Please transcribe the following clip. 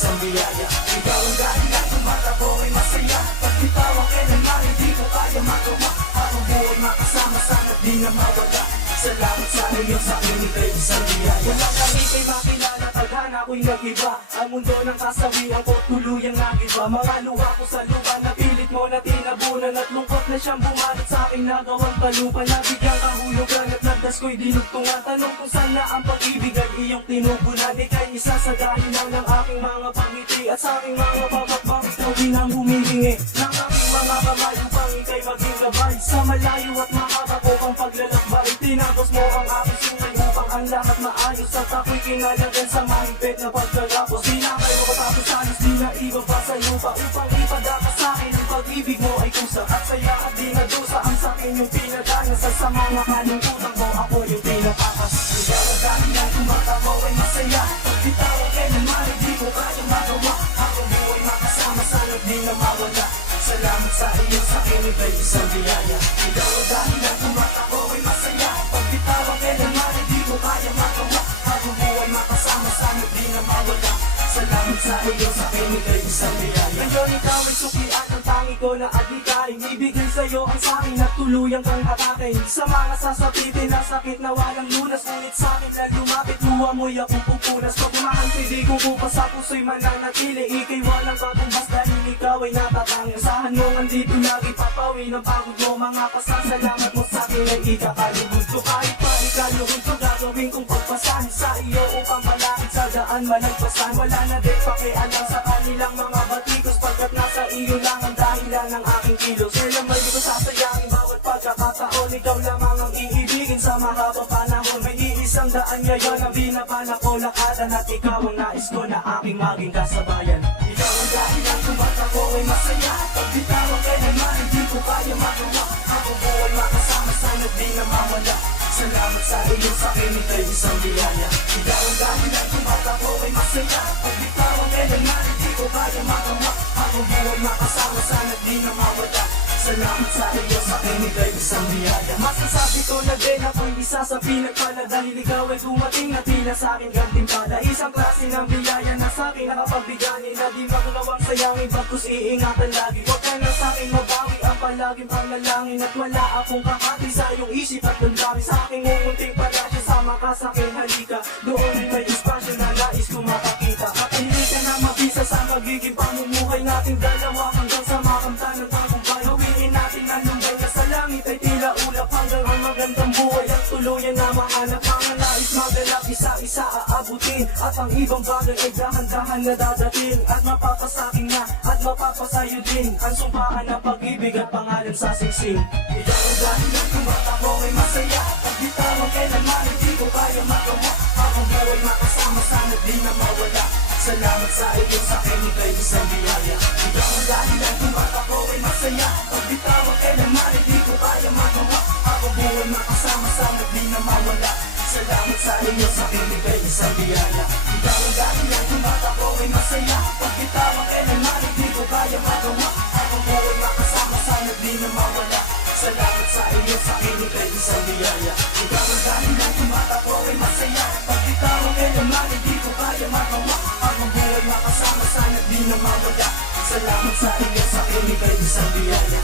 isang biyaya. Ikaw ang dahilan kung ba't ako ay masaya. Pag bitawan kailanman hindi ko kaya magawa. Habang buhay makasama sana't di na mawala. Salamat sa iyo, sa akin ika'y isang biyaya. Wala kami kay makilala, tadhana ako'y nag-iba. Ang mundo ng kasawian ko tuluyang nagiba. Mga luha ko sa lupa na pilit mo na tinabunan. At lungkot na siyang bumanat sa aking nagawang talupan. Nabigyan kahulugan at nagdas ko'y dinugtungan. Tanong kung saan na ang pag-ibig ay iyong tinubunan. Ika'y isa sa dahilan ng aking mga pangiti. At sa aking mga babakbakit na winang humihingi ng aking mga kamay upang ika'y maging gabay. Sa malayo at mahaba ko ang paglalakbay, tinagos mo ang aking sungay upang ang lahat maayos. At ako'y kinalagan sa mahigpit na pagkalapos. Sinakay mo katapos alis, di na ibaba sa lupa upang ipadaka sa akin ang pag-ibig mo ay kusa. At saya at di na dusa ang sakin yung pinadana. Sa mga kalimutan ko ako yung pinatakas. Ikaw ang dahilan kung ba't ako ay masaya. Pag bitawan kailanman hindi ko kaya magawa. Habang buhay makasama sana't di na mawala. Salamat sa iyo, sa akin ika'y isang biyaya. Ikaw ang dahilan kung ba't ako ay masaya. Pag bitawan kailanman hindi ko kaya magawa. Habang buhay makasama sana't di na mawala. Salamat sa iyo, sa akin ika'y isang biyaya. Ngayon ikaw ay suklian ang tangi ko na adhikain. Ibigay sa'yo ang sakin at tuluyang kang hatakin. Sa mga sasapitin na sakit na walang lunas. Ngunit sakit na lumapit, luha mo'y akong pupunas. Pag makantidig ko bukas sa puso'y mananatili. Ika'y walang katumbas dahil ikaw ay natatangin. Asahan mo andito lagi papawi ng pagod mo. Mga pasasalamat mo sa'kin ay ikakalugod ko. Kahit pa ikaluhod ko gagawin kong pagpasahin sa iyo upang malapit sa daan malagpasan. Wala na din pakialam sa kanilang mga batikos. Pagkat nasa iyo lang ang dahilan ng aking kilos. Kailan may di ko sasayangin bawat pagkakataon. Ikaw lamang ang iibigin sa mahabang panahon. May iisang daan ngayon ang binabala ko lakadan. At ikaw ang nais ko na aking maging kasabayan. Ikaw ang dahilan kung ba't ako ay masaya. Pag bitawan kailanman hindi ko kaya magawa. Habang buhay makasama sana't di na mawala. Salamat sa iyo, sa akin ika'y isang biyaya. Ikaw ang dahilan kung ba't ako ay masaya. Pag bitawan kailanman hindi ko kaya magawa. Habang buhay makasama sana't di na mawala. Salamat sa iyo, sa akin ika'y isang biyaya. Masasabi ko na din ako'y isa sa pinagpala. Dahil ikaw ay dumating na tila sa akin gantimpala. Isang klase ng biyaya na sa akin nakapagbigani. Na di magunawang sayangin, bagkus iingatan lagi. Huwag ka na sa akin mabawi ang palaging panalangin. At wala akong kakati sa iyong isip at damdamin. Sa aking ngungunting palasyo, sama ka sa akin halika. Doon ay may espasyo na nais ko mapakita. At hindi ka na mabisa sa magiging pamumuhay nating dalawa. Hanggang sa makamtan ng tagumpay, hawiin natin ang lumbay na sa langit ay tila ulap. Hanggang ang magandang buhay ang tuluyan na mahanap. Mga nais maganap, isa-isa aabutin. At ang ibang bagay ay dahan-dahan na dadating. At mapapasakin na, at mapapasayo din ang sumpaan ng pag-ibig at pangalan sa singsing. Ikaw ang dahilan kung ba't ako ay masaya. Pag bitawan kailanman hindi ko kaya magawa. Habang buhay makasama sana't di na mawala. Salamat sa iyo, sa akin ika'y isang biyaya. Ikaw ang dahilan kung ba't ako ay masaya. Pag bitawan kailanman hindi ko kaya magawa. Habang buhay makasama sana't di na mawala. Salamat sa iyo, sa akin ika'y isang biyaya. Ikaw ang dahilan kung ba't ako ay masaya. Pag bitawan kailanman hindi ko kaya magawa. Habang buhay makasama sana't di na mawala. Salamat sa iyo, sa akin ika'y isang biyaya. Ikaw ang dahilan kung ba't ako ay masaya. Pag bitawan kailanman hindi ko kaya magawa. Habang buhay makasama sana't di na mawala. Salamat sa iyo, sa akin ika'y isang biyaya.